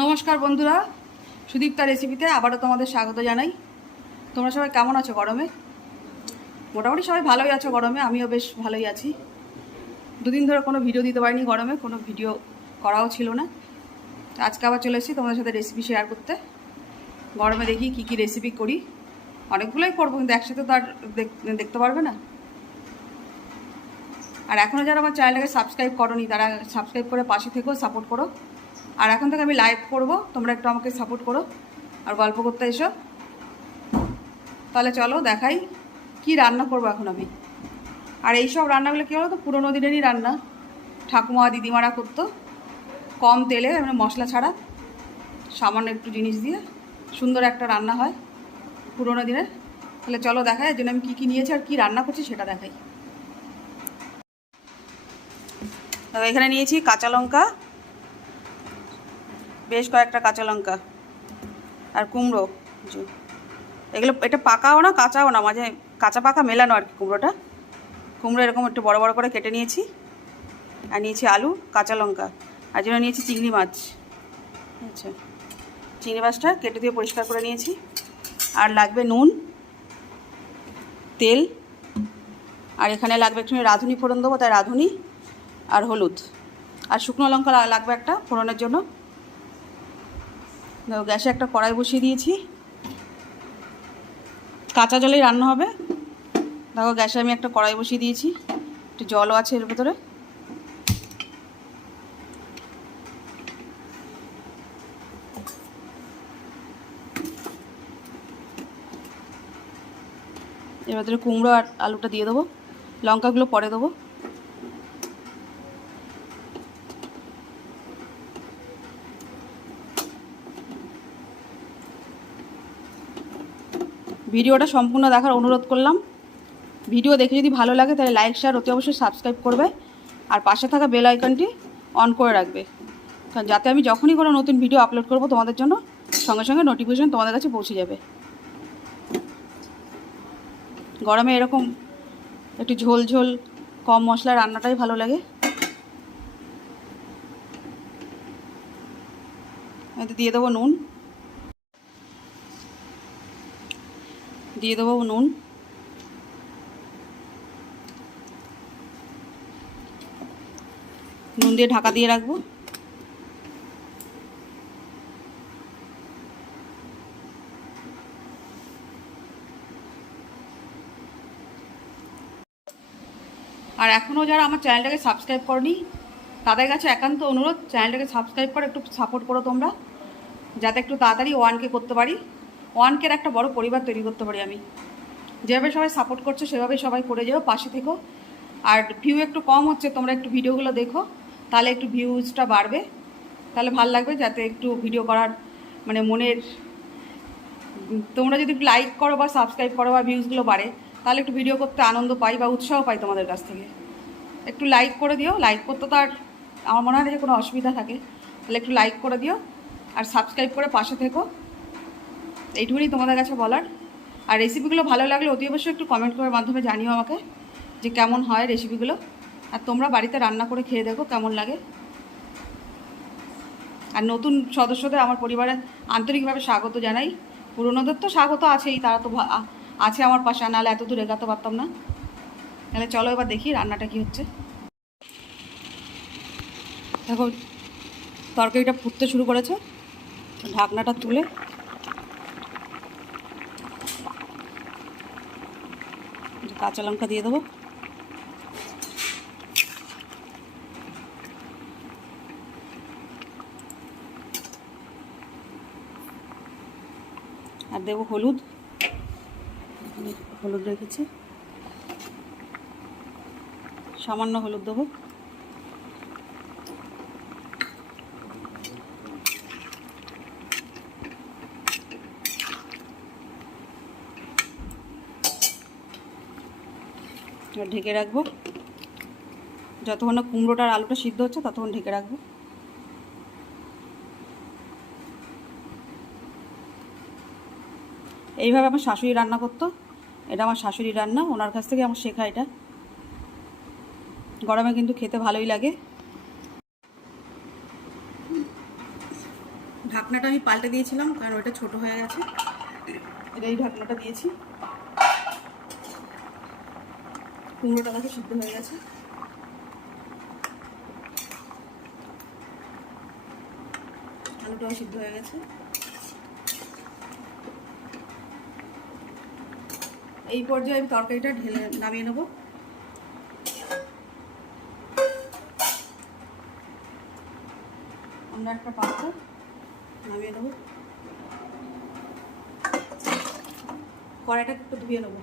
নমস্কার বন্ধুরা, সুদীপ্তা রেসিপিতে আবারও তোমাদের স্বাগত জানাই। তোমরা সবাই কেমন আছো গরমে? মোটামুটি সবাই ভালোই আছো গরমে, আমিও বেশ ভালোই আছি। দুদিন ধরে কোনো ভিডিও দিতে পারিনি গরমে, কোনো ভিডিও করাও ছিল না। আজকে আবার চলে এসেছি তোমাদের সাথে রেসিপি শেয়ার করতে। গরমে দেখি কি কি রেসিপি করি। অনেকগুলোই করব, কিন্তু একসাথে তো আর দেখতে পারবে না। আর এখনও যারা আমার চ্যানেলটাকে সাবস্ক্রাইব করনি, তারা সাবস্ক্রাইব করে পাশে থেকেও সাপোর্ট করো। আর এখন থেকে আমি লাইভ করব। তোমরা একটু আমাকে সাপোর্ট করো। আর গল্প করতে এসো। তাহলে চলো দেখাই কি রান্না করব এখন আমি। আর এই সব রান্নাগুলো কী হলো তো পুরোনো দিনেরই রান্না। ঠাকুমা দিদিমারা করতো। কম তেলে মানে মশলা ছাড়া। সামান্য একটু জিনিস দিয়ে সুন্দর একটা রান্না হয় পুরোনো দিনের। তাহলে চলো দেখাই, এর জন্য আমি কী কী নিয়েছি আর কী রান্না করছি সেটা দেখাই। এখানে নিয়েছি কাঁচা লঙ্কা বেশ কয়েকটা কাঁচা লঙ্কা আর কুমড়ো। জি। এগুলো, এটা পাকাও না, কাঁচাও না, মাঝে কাঁচা পাকা মেলানো আর কি কুমড়োটা। কুমড়ো এরকম একটু বড় বড় করে কেটে নিয়েছি। আর নিয়েছি আলু, কাঁচা লঙ্কা। আর জন্য নিয়েছি চিংড়ি মাছ। আচ্ছা চিংড়ি মাছটা কেটে দিয়ে পরিষ্কার করে নিয়েছি। আর লাগবে নুন, তেল। আর এখানে লাগবে একটু রাঁধুনি ফোড়ন দেবো, তাই রাঁধুনি আর হলুদ। আর শুকনো লঙ্কা লাগবে একটা ফোড়নের জন্য। গ্যাসে একটা কড়াই বসিয়ে দিয়েছি। কাঁচা জলেই রান্না হবে। দেখো, গ্যাসে আমি একটা কড়াই বসিয়ে দিয়েছি। একটু জলও আছে এর ভেতরে। এর ভেতরে কুমড়ো আর আলুটা দিয়ে দেবো। লঙ্কাগুলো পরে দেবো। ভিডিওটা সম্পূর্ণ দেখার অনুরোধ করলাম। ভিডিও দেখে যদি ভালো লাগে, তাহলে লাইক শেয়ার অতি অবশ্যই সাবস্ক্রাইব করবে। আর পাশে থাকা বেল আইকনটি অন করে রাখবে। কারণ যাতে আমি যখনই কোনো নতুন ভিডিও আপলোড করব, তোমাদের জন্য সঙ্গে সঙ্গে নোটিফিকেশন তোমাদের কাছে পৌঁছে যাবে। গরমে এরকম একটু ঝোল ঝোল, কম মশলা রান্নাটাই ভালো লাগে। দিয়ে দেবো নুন। দিয়ে দেবো নুন। নুন দিয়ে ঢাকা দিয়ে রাখব। আর এখনও যারা আমার চ্যানেলটাকে সাবস্ক্রাইব করনি, তাদের কাছে একান্ত অনুরোধ, চ্যানেলটাকে সাবস্ক্রাইব করে একটু সাপোর্ট করো তোমরা, যাতে একটু তাড়াতাড়ি ওয়ানকে করতে পারি। ওয়ানকের একটা বড় পরিবার তৈরি করতে পারি আমি। যেভাবে সবাই সাপোর্ট করছে সেভাবে সবাই করে যাও, পাশে থেকো। আর ভিউ একটু কম হচ্ছে, তোমরা একটু ভিডিওগুলো দেখো, তাহলে একটু ভিউজটা বাড়বে। তাহলে ভালো লাগবে যাতে একটু ভিডিও করার মানে মনের, তোমরা যদি লাইক করো বা সাবস্ক্রাইব করো বা ভিউজগুলো বাড়ে, তাহলে একটু ভিডিও করতে আনন্দ পাই বা উৎসাহ পাই তোমাদের কাছ থেকে। একটু লাইক করে দিও লাইক করতে তো আর আমার মনে হয় যে কোনো অসুবিধা থাকে। তাহলে একটু লাইক করে দিও, আর সাবস্ক্রাইব করে পাশে থেকো। এইটুকুনি তোমাদের কাছে বলার। আর রেসিপিগুলো ভালো লাগলে অতি অবশ্যই একটু কমেন্ট করার মাধ্যমে জানিও আমাকে যে কেমন হয় রেসিপিগুলো আর তোমরা বাড়িতে রান্না করে খেয়ে দেখো কেমন লাগে। আর নতুন সদস্যদের আমার পরিবারে আন্তরিকভাবে স্বাগত জানাই। পুরনোদের তো স্বাগত আছেই, তারা তো আছে আমার পাশে, নাহলে এত দূর এগাতে পারতাম না। তাহলে চলো এবার দেখি রান্নাটা কি হচ্ছে। দেখো, তরকারিটা ফুটতে শুরু করেছে। ঢাকনাটা তুলে কাঁচা লঙ্কা দিয়ে দেবো। আর দেবো হলুদ। হলুদ রেখেছি। সামান্য হলুদ দেবো এবার ঢেকে রাখব। যতক্ষণ না কুমড়োটা আর আলুটা সিদ্ধ হচ্ছে, ততক্ষণ ঢেকে রাখব। এইভাবে আমার শাশুড়ি রান্না করতো। এটা আমার শাশুড়ি রান্না, ওনার কাছ থেকে আমার শেখা এটা। গরমে কিন্তু খেতে ভালোই লাগে। ঢাকনাটা আমি পাল্টে দিয়েছিলাম, কারণ ওটা ছোট হয়ে গেছে। এটা এই ঢাকনাটা দিয়েছি। কুমড়োটা দেখো সিদ্ধ হয়ে গেছে। আলুটাও সিদ্ধ হয়ে গেছে। এই পর্যায়ে আমি তরকারিটা ঢেলে নামিয়ে নেব। আমরা একটা পাত্র নামিয়ে নেব। কড়াইটা একটু ধুয়ে নেব।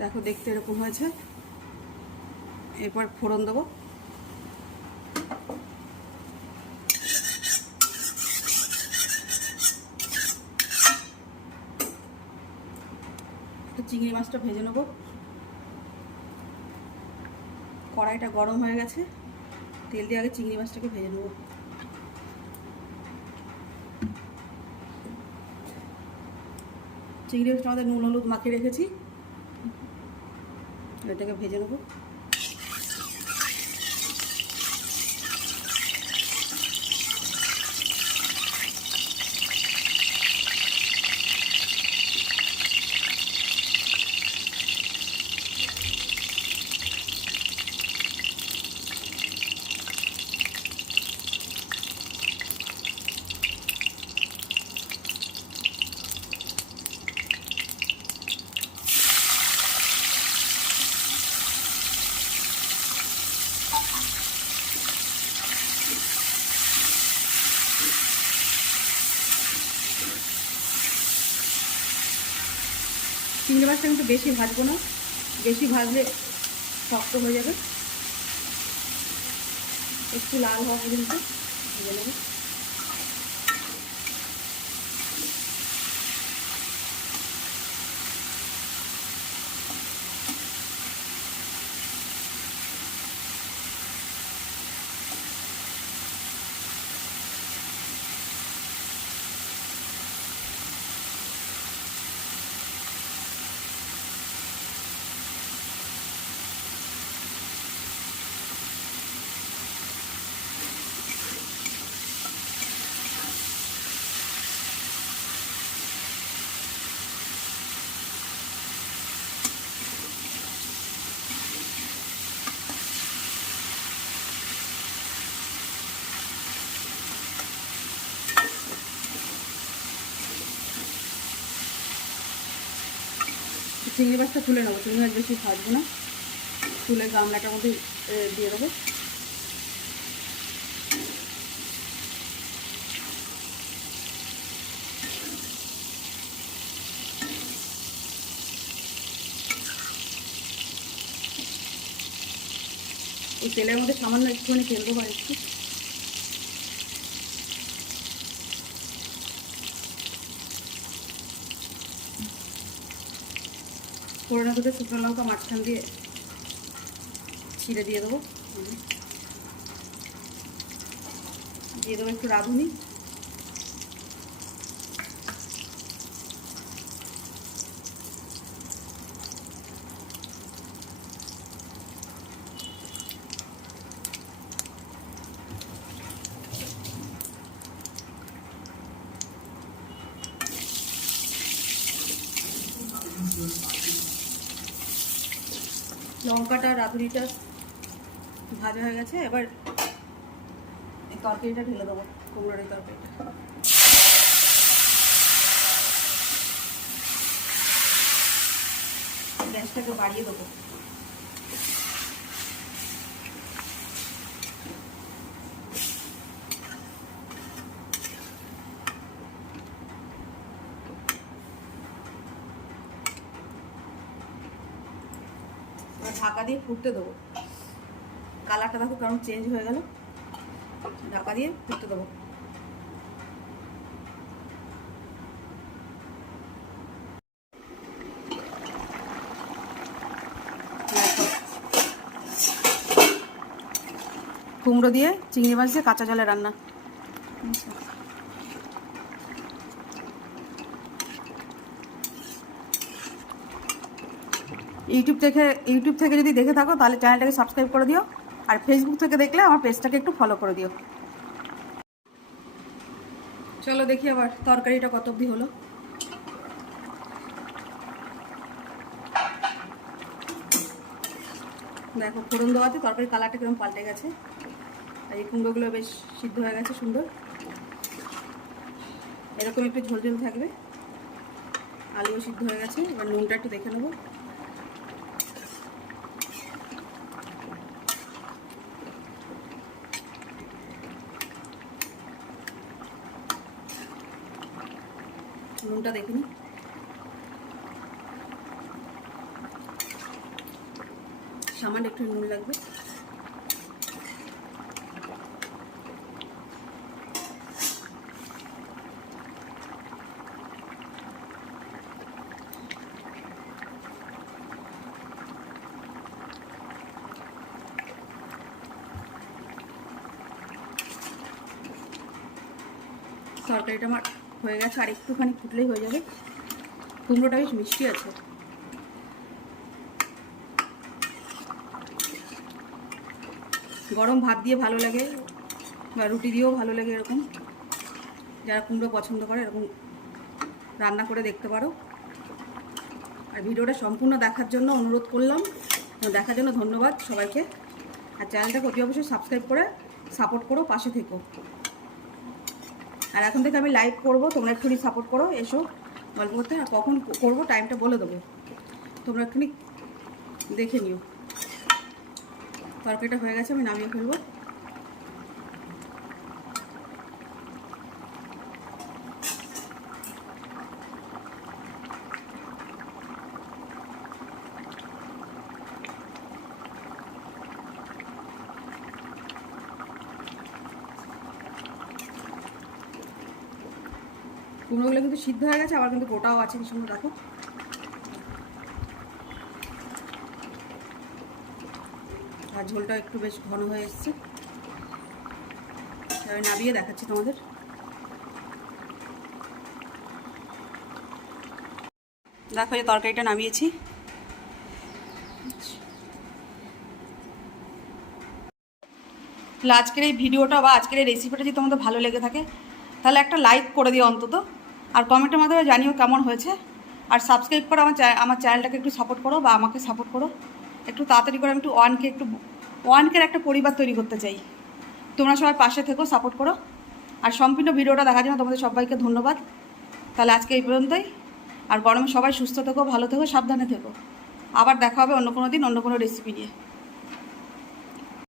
দেখো, দেখতে এরকম হয়েছে। এরপর ফোড়ন দেবো। চিংড়ি মাছটা ভেজে নেব। কড়াইটা গরম হয়ে গেছে। তেল দিয়ে আগে চিংড়ি মাছটাকে ভেজে নেব। চিংড়ি মাছটা আমাদের নুন, হলুদ মাখিয়ে রেখেছি। এটাকে ভেজে নেব। চিংড়ি মাছটা কিন্তু বেশি ভাজবো না। বেশি ভাজলে শক্ত হয়ে যাবে। একটু লাল হওয়া পর্যন্ত চিংড়ি মাছটা তুলে নেব। চিংড়ি মাছ বেশি ভাজবো না। তুলে গামলাটার মধ্যে দিয়ে দেবো। এই তেলের মধ্যে সামান্য একটুখানি তেল দেবো আর একটু। ফোড়নের মধ্যে শুকনো লঙ্কা মাঝখান দিয়ে ছিঁড়ে দিয়ে দেবো। দিয়ে দেবো একটু রাঁধুনি। লঙ্কাটা, রাঁধুনিটা ভাজা হয়ে গেছে। এবার এই তরকারিটা ঢেলে দেবো, কুমড়োর তরকারিটা। গ্যাসটাকে বাড়িয়ে দেবো। ঢাকা দিয়ে ফুটতে দেবো। কালারটা দেখো কেমন চেঞ্জ হয়ে গেল। ঢাকা দিয়ে ফুটতে দেবো। কুমড়ো দিয়ে চিংড়ি মাছ দিয়ে কাঁচা জলে রান্না। ইউটিউব থেকে ইউটিউব থেকে যদি দেখে থাকো, তাহলে চ্যানেলটাকে সাবস্ক্রাইব করে দিও। আর ফেসবুক থেকে দেখলে আমার পেজটাকে একটু ফলো করে দিও। চলো দেখি আবার তরকারিটা কত অবধি হলো। দেখো, ফোড়ন দেওয়াতে তরকারি কালারটা কীরকম পাল্টে গেছে। আর এই কুমড়োগুলো বেশ সিদ্ধ হয়ে গেছে, সুন্দর। এরকম একটু ঝোল ঝোল থাকবে। আলুও সিদ্ধ হয়ে গেছে, এবার নুনটা একটু দেখে নেব। নুনটা দেখে নিই সামান্য একটু নুন লাগবে। তরকারিটা আমার হয়ে গেছে, আর একটুখানি ফুটলেই হয়ে যাবে। কুমড়োটা বেশ মিষ্টি আছে। গরম ভাত দিয়ে ভালো লাগে, বা রুটি দিয়েও ভালো লাগে এরকম। যারা কুমড়ো পছন্দ করে, এরকম রান্না করে দেখতে পারো। আর ভিডিওটা সম্পূর্ণ দেখার জন্য অনুরোধ করলাম। দেখার জন্য ধন্যবাদ সবাইকে। আর চ্যানেলটাকে অতি অবশ্যই সাবস্ক্রাইব করে সাপোর্ট করো, পাশে থেকো। আর এখন থেকে আমি লাইভ করব, তোমরা একটুখানি সাপোর্ট করো, এসো। গল্প করতে, আর কখন করব টাইমটা বলে দেবো। তোমরা একটুখানি দেখে নিও। তরকারিটা হয়ে গেছে, আমি নামিয়ে ফেলব কুমড়োগুলো কিন্তু সিদ্ধ হয়ে গেছে, আবার কিন্তু গোটাও আছে কি সুন্দর দেখো। আর ঝোলটা একটু বেশ ঘন হয়ে এসছে। আমি নাবিয়ে দেখাচ্ছি তোমাদের। দেখো যে তরকারিটা নামিয়েছি। আজকের এই ভিডিওটা বা আজকের এই রেসিপিটা যদি তোমাদের ভালো লেগে থাকে, তাহলে একটা লাইক করে দিও অন্তত। আর কমেন্টের মাধ্যমে জানিও কেমন হয়েছে। আর সাবস্ক্রাইব করে আমার আমার চ্যানেলটাকে একটু সাপোর্ট করো বা আমাকে সাপোর্ট করো। একটু তাড়াতাড়ি করে আমি একটু ওয়ানকে একটু ওয়ানকের একটা পরিবার তৈরি করতে চাই। তোমরা সবাই পাশে থেকো সাপোর্ট করো। আর সম্পূর্ণ ভিডিওটা দেখার জন্য তোমাদের সবাইকে ধন্যবাদ। তাহলে আজকে এই পর্যন্তই। আর গরমে সবাই সুস্থ থেকো, ভালো থেকো, সাবধানে থেকো। আবার দেখা হবে অন্য কোনো দিন, অন্য কোনো রেসিপি নিয়ে।